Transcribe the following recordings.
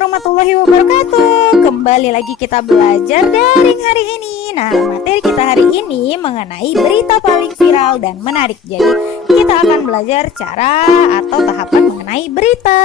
warahmatullahi wabarakatuh. Kembali lagi kita belajar daring hari ini. Nah, materi kita hari ini mengenai berita paling viral dan menarik. Jadi, kita akan belajar cara atau tahapan mengenai berita.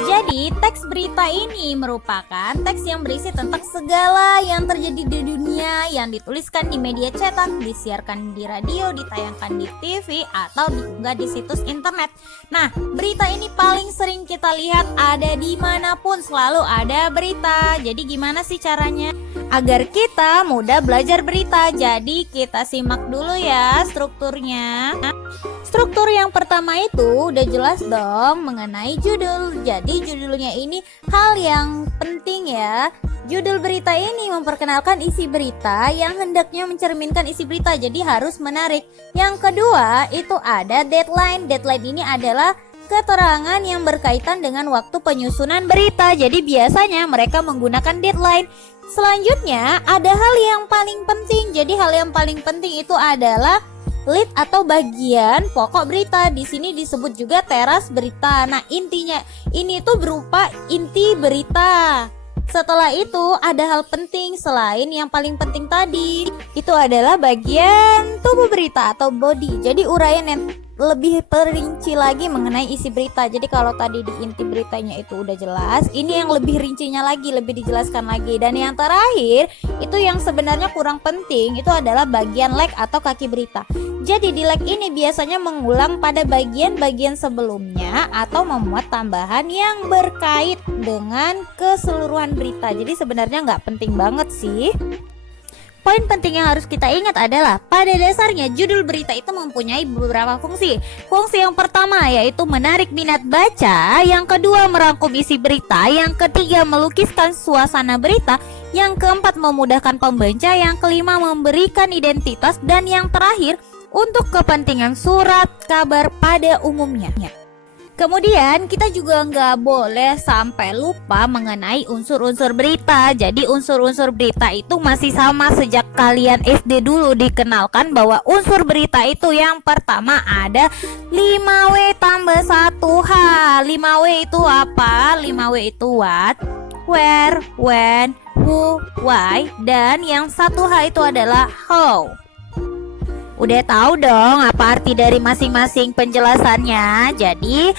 Jadi, teks berita ini merupakan teks yang berisi tentang segala yang terjadi di dunia, yang dituliskan di media cetak, disiarkan di radio, ditayangkan di TV, atau diunggah di situs internet. Nah, berita ini paling sering kita lihat ada dimanapun, selalu ada berita. Jadi gimana sih caranya agar kita mudah belajar berita? Jadi kita simak dulu ya strukturnya. Struktur yang pertama itu udah jelas dong mengenai judul. Jadi judulnya ini hal yang penting ya. Judul berita ini memperkenalkan isi berita yang hendaknya mencerminkan isi berita, jadi harus menarik. Yang kedua itu ada deadline. Deadline ini adalah keterangan yang berkaitan dengan waktu penyusunan berita. Jadi biasanya mereka menggunakan deadline. Selanjutnya ada hal yang paling penting. Jadi hal yang paling penting itu adalah lead atau bagian pokok berita. Di sini disebut juga teras berita. Nah, intinya ini tuh berupa inti berita. Setelah itu ada hal penting selain yang paling penting tadi. Itu adalah bagian tubuh berita atau body. Jadi uraian yang lebih perinci lagi mengenai isi berita. Jadi kalau tadi di inti beritanya itu udah jelas, ini yang lebih rincinya lagi, lebih dijelaskan lagi. Dan yang terakhir itu yang sebenarnya kurang penting, itu adalah bagian leg atau kaki berita. Jadi di leg ini biasanya mengulang pada bagian-bagian sebelumnya atau memuat tambahan yang berkait dengan keseluruhan berita. Jadi sebenarnya nggak penting banget sih. Poin penting yang harus kita ingat adalah pada dasarnya judul berita itu mempunyai beberapa fungsi. Fungsi yang pertama yaitu menarik minat baca, yang kedua merangkum isi berita, yang ketiga melukiskan suasana berita, yang keempat memudahkan pembaca, yang kelima memberikan identitas, dan yang terakhir untuk kepentingan surat kabar pada umumnya. Kemudian kita juga nggak boleh sampai lupa mengenai unsur-unsur berita. Jadi unsur-unsur berita itu masih sama sejak kalian SD dulu dikenalkan bahwa unsur berita itu yang pertama ada 5W tambah 1H. 5W itu apa? 5W itu what, where, when, who, why, dan yang 1H itu adalah how. Udah tahu dong apa arti dari masing-masing penjelasannya. Jadi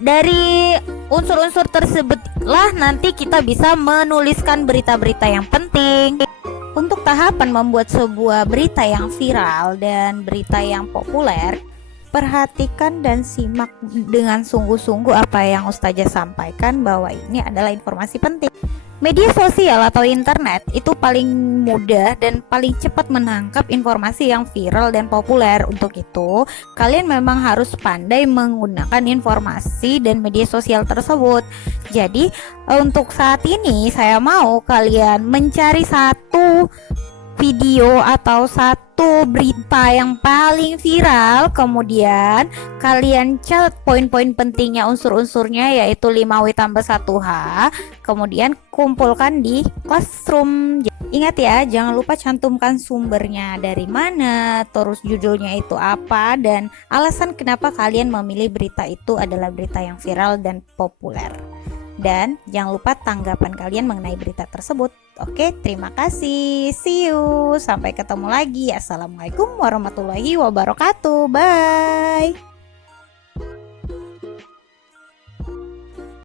dari unsur-unsur tersebutlah nanti kita bisa menuliskan berita-berita yang penting. Untuk tahapan membuat sebuah berita yang viral dan berita yang populer, perhatikan dan simak dengan sungguh-sungguh apa yang Ustazah sampaikan, bahwa ini adalah informasi penting. Media sosial atau internet itu paling mudah dan paling cepat menangkap informasi yang viral dan populer. Untuk itu, kalian memang harus pandai menggunakan informasi dan media sosial tersebut. Jadi, untuk saat ini saya mau kalian mencari satu video atau satu berita yang paling viral, kemudian kalian catat poin-poin pentingnya, unsur-unsurnya, yaitu 5W tambah 1H, kemudian kumpulkan di Classroom. Ingat ya, jangan lupa cantumkan sumbernya dari mana, terus judulnya itu apa, dan alasan kenapa kalian memilih berita itu adalah berita yang viral dan populer. Dan jangan lupa tanggapan kalian mengenai berita tersebut. Oke, terima kasih. See you. Sampai ketemu lagi. Assalamualaikum warahmatullahi wabarakatuh. Bye.